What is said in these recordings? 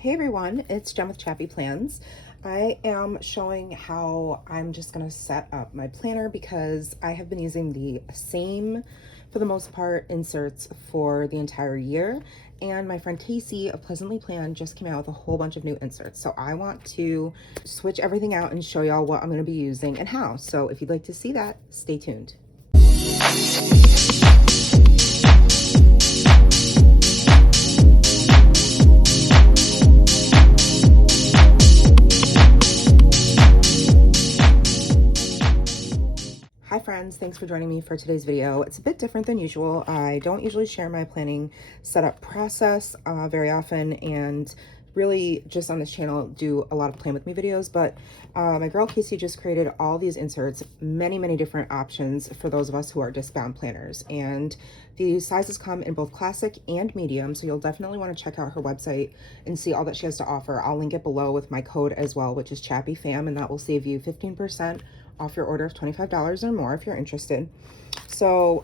Hey everyone, it's Jen with ChappyPlans. I am showing how I'm just going to set up my planner because I have been using the same, for the most part, inserts for the entire year. And my friend Casey of Pleasantly Planned just came out with a whole bunch of new inserts. So I want to switch everything out and show y'all what I'm going to be using and how. So if you'd like to see that, stay tuned. Hi friends, thanks for joining me for today's video. It's a bit different than usual. I don't usually share my planning setup process very often, and really just on this channel do a lot of plan with me videos, but my girl Casey just created all these inserts, many different options for those of us who are disc-bound planners, and the sizes come in both classic and medium, so you'll definitely want to check out her website and see all that she has to offer. I'll link it below with my code as well, which is ChappyFam, and that will save you 15% off your order of $25 or more if you're interested. So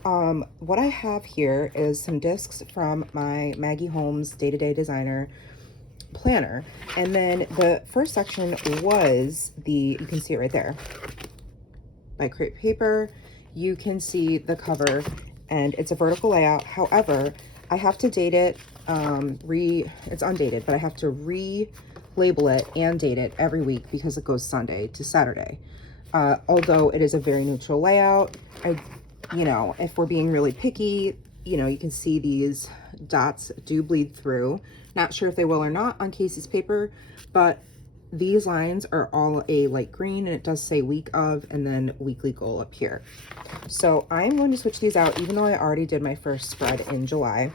what I have here is some discs from my Maggie Holmes Day-to-Day Designer planner, and then the first section was you can see it right there, by Create Paper. You can see the cover and it's a vertical layout. However, I have to date it, it's undated, but I have to re-label it and date it every week because it goes Sunday to Saturday. Although it is a very neutral layout, if we're being really picky, you can see these dots do bleed through. Not sure if they will or not on Casey's paper, but these lines are all a light green, and it does say week of and then weekly goal up here. So I'm going to switch these out, even though I already did my first spread in July.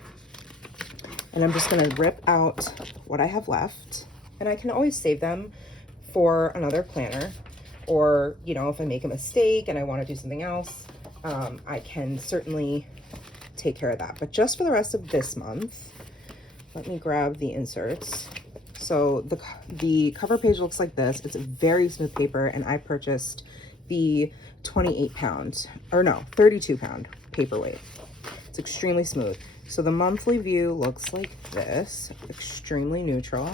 And I'm just going to rip out what I have left, and I can always save them for another planner. Or, if I make a mistake and I want to do something else, I can certainly take care of that. But just for the rest of this month, let me grab the inserts. So the cover page looks like this. It's a very smooth paper, and I purchased the 32 pound paperweight. It's extremely smooth. So the monthly view looks like this, extremely neutral.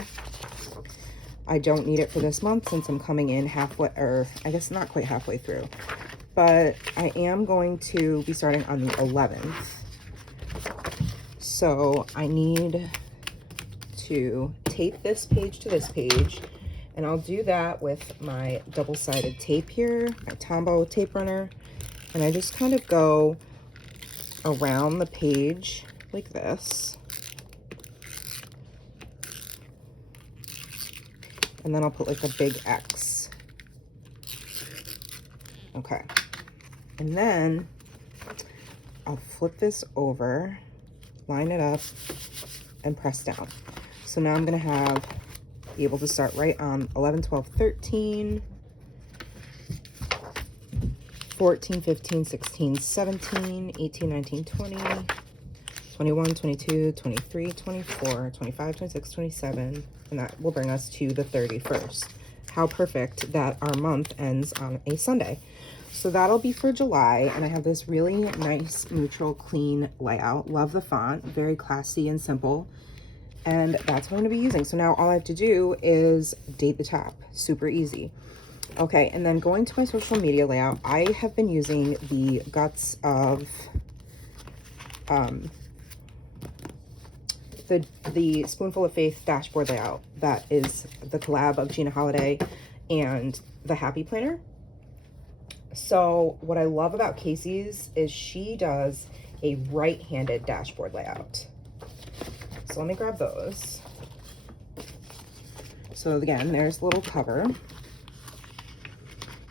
I don't need it for this month since I'm coming in halfway, or I guess not quite halfway through, but I am going to be starting on the 11th. So I need to tape this page to this page, and I'll do that with my double-sided tape here, my Tombow tape runner, and I just kind of go around the page like this. And then I'll put like a big X. Okay. And then I'll flip this over, line it up, and press down. So now I'm gonna be able to start right on 11, 12, 13, 14, 15, 16, 17, 18, 19, 20, 21, 22, 23, 24, 25, 26, 27, and that will bring us to the 31st. How perfect that our month ends on a Sunday. So that'll be for July, and I have this really nice, neutral, clean layout. Love the font, very classy and simple, and that's what I'm gonna be using. So now all I have to do is date the top, super easy. Okay, and then going to my social media layout, I have been using the guts of the Spoonful of Faith dashboard layout. That is the collab of Gina Holiday and the Happy Planner. So what I love about Casey's is she does a right-handed dashboard layout. So let me grab those. So again, there's the little cover.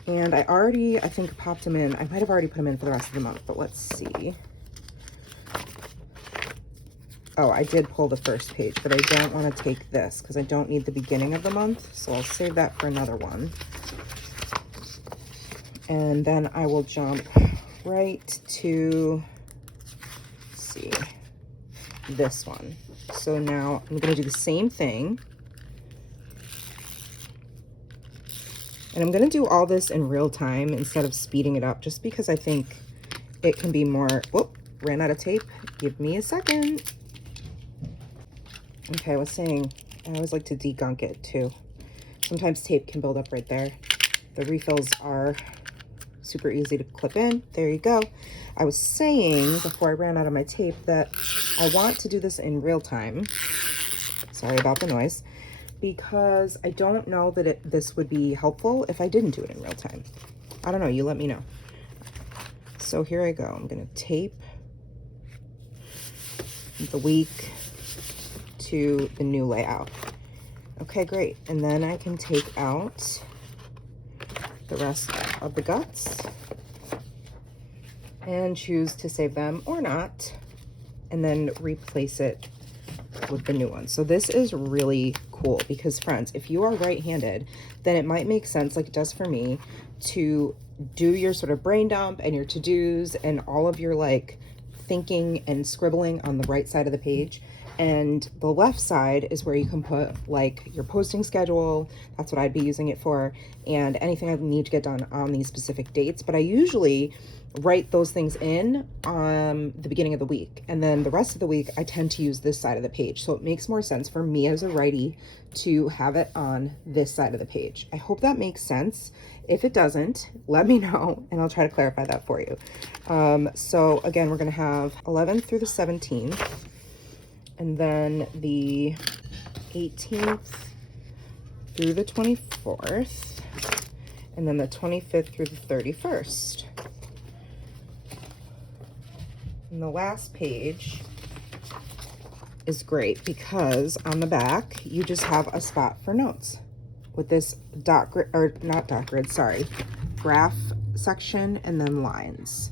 And I think, popped them in. I might have already put them in for the rest of the month, but let's see. Oh, I did pull the first page, but I don't want to take this because I don't need the beginning of the month. So I'll save that for another one. And then I will jump right to, let's see, this one. So now I'm going to do the same thing. And I'm going to do all this in real time instead of speeding it up, just because I think it can be more, whoop, ran out of tape. Give me a second. Okay, I was saying I always like to degunk it too. Sometimes tape can build up right there. The refills are super easy to clip in. There you go. I was saying before I ran out of my tape that I want to do this in real time. Sorry about the noise. Because I don't know that this would be helpful if I didn't do it in real time. I don't know. You let me know. So here I go. I'm going to tape the week to the new layout. Okay, great. And then I can take out the rest of the guts and choose to save them or not, and then replace it with the new one. So this is really cool because, friends, if you are right-handed, then it might make sense, like it does for me, to do your sort of brain dump and your to-dos and all of your like thinking and scribbling on the right side of the page. And the left side is where you can put like your posting schedule. That's what I'd be using it for, and anything I need to get done on these specific dates. But I usually write those things in on the beginning of the week, and then the rest of the week I tend to use this side of the page. So it makes more sense for me as a righty to have it on this side of the page. I hope that makes sense. If it doesn't, let me know and I'll try to clarify that for you. So again, we're gonna have 11th through the 17th, and then the 18th through the 24th, and then the 25th through the 31st. And the last page is great because on the back, you just have a spot for notes with this dot grid, or not dot grid, sorry, graph section and then lines.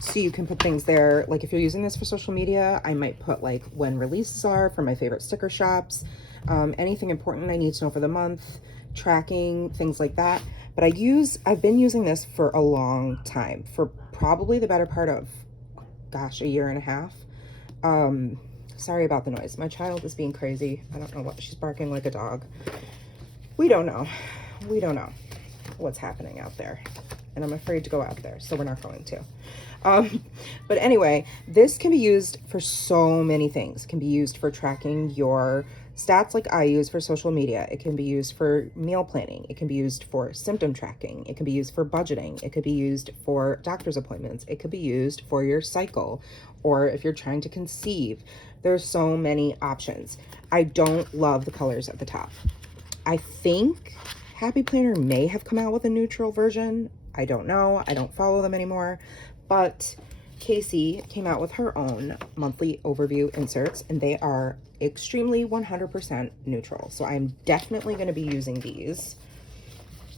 So you can put things there, like if you're using this for social media, I might put like when releases are for my favorite sticker shops, anything important I need to know for the month, tracking, things like that. But I've been using this for a long time, for probably the better part of, gosh, a year and a half. Sorry about the noise. My child is being crazy. I don't know what, she's barking like a dog. We don't know. We don't know what's happening out there. And I'm afraid to go out there, so we're not going to. But anyway, this can be used for so many things. It can be used for tracking your stats like I use for social media. It can be used for meal planning. It can be used for symptom tracking. It can be used for budgeting. It could be used for doctor's appointments. It could be used for your cycle, or if you're trying to conceive. There's so many options. I don't love the colors at the top. I think Happy Planner may have come out with a neutral version. I don't know. I don't follow them anymore. But Casey came out with her own monthly overview inserts, and they are extremely 100% neutral. So I'm definitely going to be using these.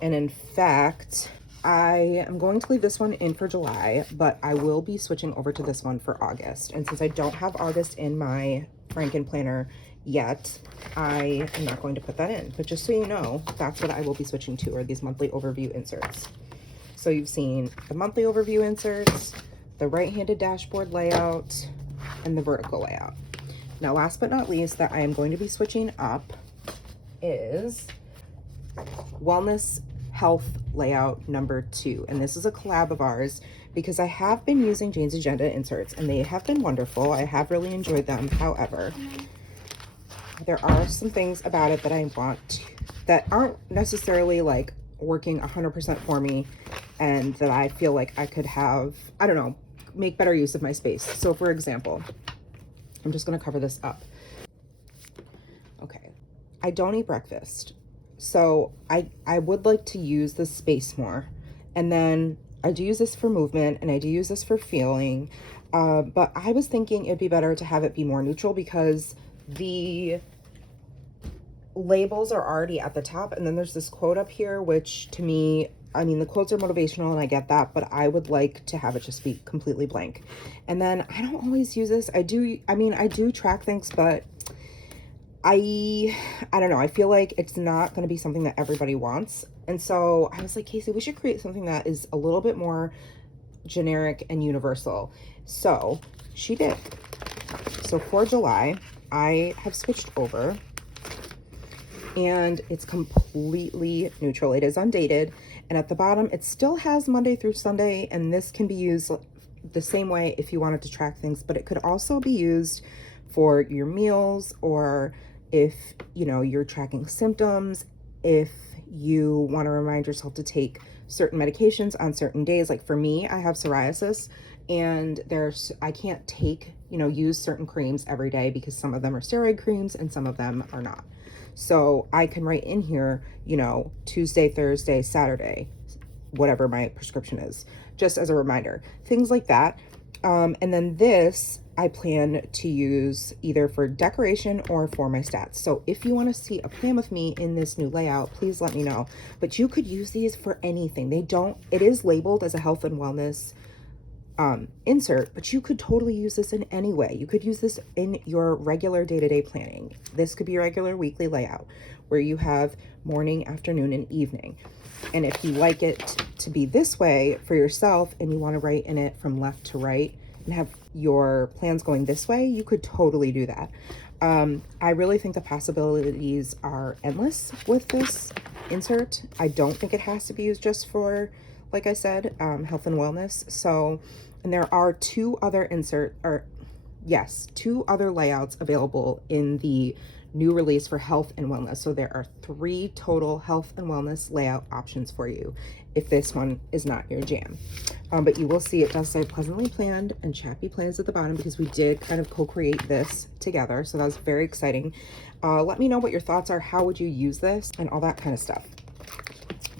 And in fact, I am going to leave this one in for July, but I will be switching over to this one for August. And since I don't have August in my Franken planner yet, I am not going to put that in. But just so you know, that's what I will be switching to, are these monthly overview inserts. So you've seen the monthly overview inserts, the right-handed dashboard layout, and the vertical layout. Now, last but not least, that I am going to be switching up is Wellness Health Layout number 2. And this is a collab of ours because I have been using Jane's Agenda inserts and they have been wonderful. I have really enjoyed them. However, there are some things about it that I want that aren't necessarily like working 100% for me, and that I feel like I could have, I don't know, make better use of my space. So for example, I'm just going to cover this up. Okay. I don't eat breakfast. So I would like to use this space more. And then I do use this for movement and I do use this for feeling. But I was thinking it'd be better to have it be more neutral because the labels are already at the top. And then there's this quote up here, which to me, I mean, the quotes are motivational and I get that, but I would like to have it just be completely blank. And then I don't always use this. I do track things, but I don't know. I feel like it's not going to be something that everybody wants. And so I was like, Casey, we should create something that is a little bit more generic and universal. So she did. So for July, I have switched over and it's completely neutral. It is undated. And at the bottom, it still has Monday through Sunday. And this can be used the same way if you wanted to track things, but it could also be used for your meals or if, you know, you're tracking symptoms, if you want to remind yourself to take certain medications on certain days. Like for me, I have psoriasis, and I can't take, you know, use certain creams every day because some of them are steroid creams and some of them are not. So I can write in here, you know, Tuesday, Thursday, Saturday, whatever my prescription is, just as a reminder, things like that. And then this I plan to use either for decoration or for my stats. So if you want to see a plan with me in this new layout, please let me know. But you could use these for anything. It is labeled as a health and wellness insert, but you could totally use this in any way. You could use this in your regular day-to-day planning. This could be your regular weekly layout where you have morning, afternoon, and evening. And if you like it to be this way for yourself and you want to write in it from left to right and have your plans going this way, you could totally do that. I really think the possibilities are endless with this insert. I don't think it has to be used just for, like I said, health and wellness. So, and there are two other layouts available in the new release for health and wellness. So there are 3 total health and wellness layout options for you if this one is not your jam. But you will see it does say pleasantly planned and chappy plans at the bottom because we did kind of co-create this together. So that was very exciting. Let me know what your thoughts are. How would you use this and all that kind of stuff.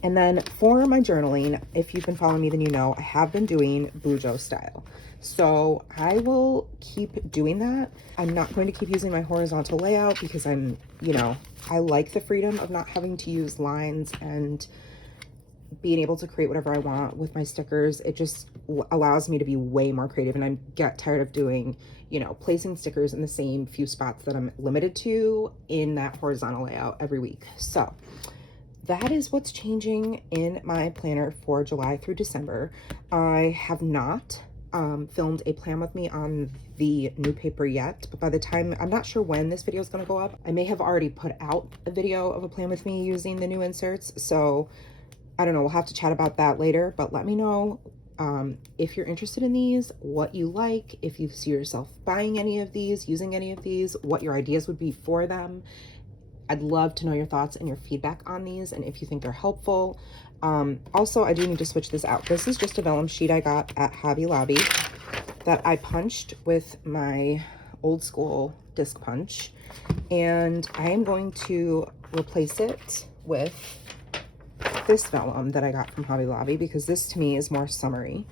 And then for my journaling, if you've been following me, then you know I have been doing Bujo style. So I will keep doing that. I'm not going to keep using my horizontal layout because I like the freedom of not having to use lines and being able to create whatever I want with my stickers. It just allows me to be way more creative, and I get tired of doing, you know, placing stickers in the same few spots that I'm limited to in that horizontal layout every week. So that is what's changing in my planner for July through December. I have not filmed a plan with me on the new paper yet, but by the time, I'm not sure when this video is going to go up. I may have already put out a video of a plan with me using the new inserts. So I don't know, we'll have to chat about that later, but let me know if you're interested in these, what you like, if you see yourself buying any of these, using any of these, what your ideas would be for them. I'd love to know your thoughts and your feedback on these and if you think they're helpful. Also, I do need to switch this out. This is just a vellum sheet I got at Hobby Lobby that I punched with my old school disc punch. And I am going to replace it with this vellum that I got from Hobby Lobby because this to me is more summery.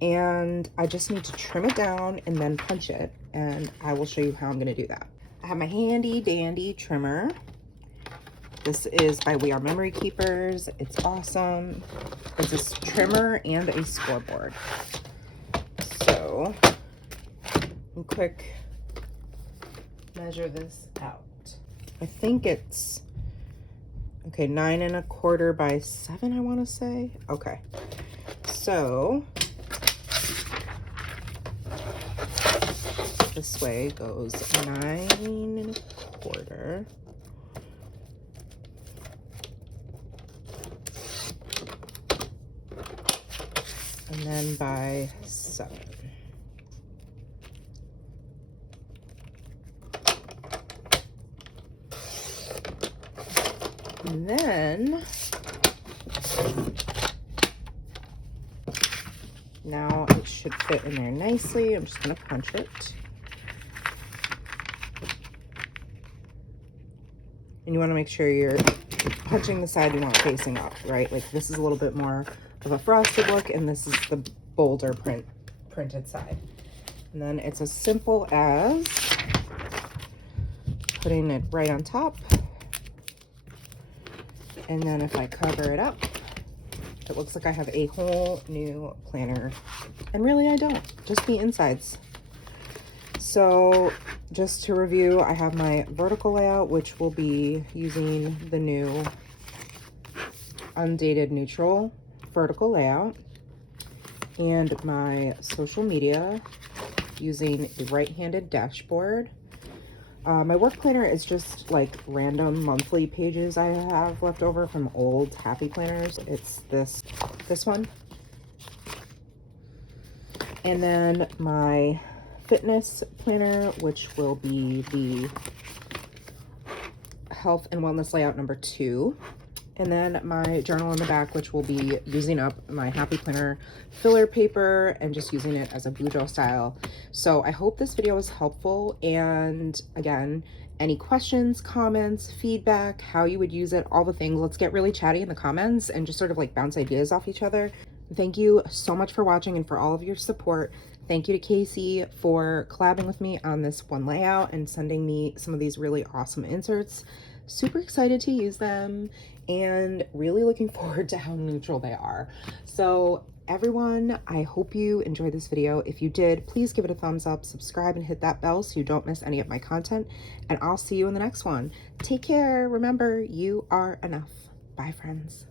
And I just need to trim it down and then punch it. And I will show you how I'm going to do that. I have my handy dandy trimmer. This is by We Are Memory Keepers. It's awesome. It's a trimmer and a scoreboard. So, quick measure this out. I think it's, okay, 9 1/4 by 7, I want to say. Okay. So, this way goes 9 1/4. And then by 7. And then now it should fit in there nicely. I'm just going to punch it. And you want to make sure you're punching the side you want facing up, right? Like this is a little bit more of a frosted look, and this is the bolder printed side. And then it's as simple as putting it right on top. And then if I cover it up, it looks like I have a whole new planner. And really I don't, just the insides. So just to review, I have my vertical layout, which will be using the new undated neutral vertical layout, and my social media using the right-handed dashboard. My work planner is just like random monthly pages I have left over from old happy planners. It's this one. And then my fitness planner, which will be the health and wellness layout number 2. And then my journal in the back, which will be using up my Happy Planner filler paper and just using it as a Bujo style. So I hope this video was helpful. And again, any questions, comments, feedback, how you would use it, all the things, let's get really chatty in the comments and just sort of like bounce ideas off each other. Thank you so much for watching and for all of your support. Thank you to Casey for collabing with me on this one layout and sending me some of these really awesome inserts. Super excited to use them and really looking forward to how neutral they are. So everyone, I hope you enjoyed this video. If you did, please give it a thumbs up, subscribe, and hit that bell so you don't miss any of my content. And I'll see you in the next one. Take care. Remember, you are enough. Bye, friends.